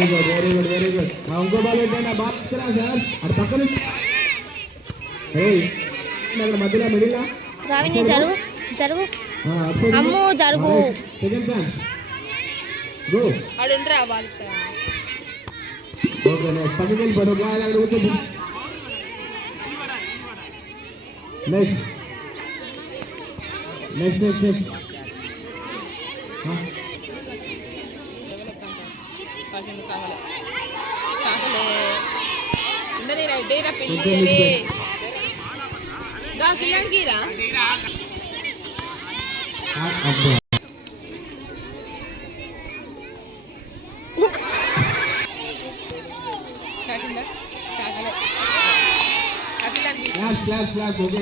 Very good very good. ఇంకో బాల్ పెట్టండి. ఆ బాల్ ఇస్తారా సార్? అటు పక్కన మధ్యలో మిడిల్ రావిని జరుగు జరుగు అమ్ము జరుగు. Second chance go. ఆడుండ్రా బాల్ ఓకే నెక్స్ట్ పక్కకి వెళ్ళిపోయి ఒక అక్కడ కూర్చోండి. Next next next next class class okay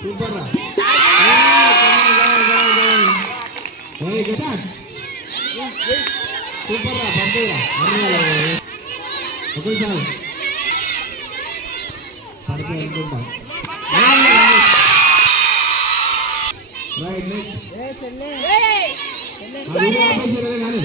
super రా. సూపర్ రా పండుగ ఒకటి చాలు పడుతుంది అనుకుంటా. రైట్ నెక్స్ట్ కానీ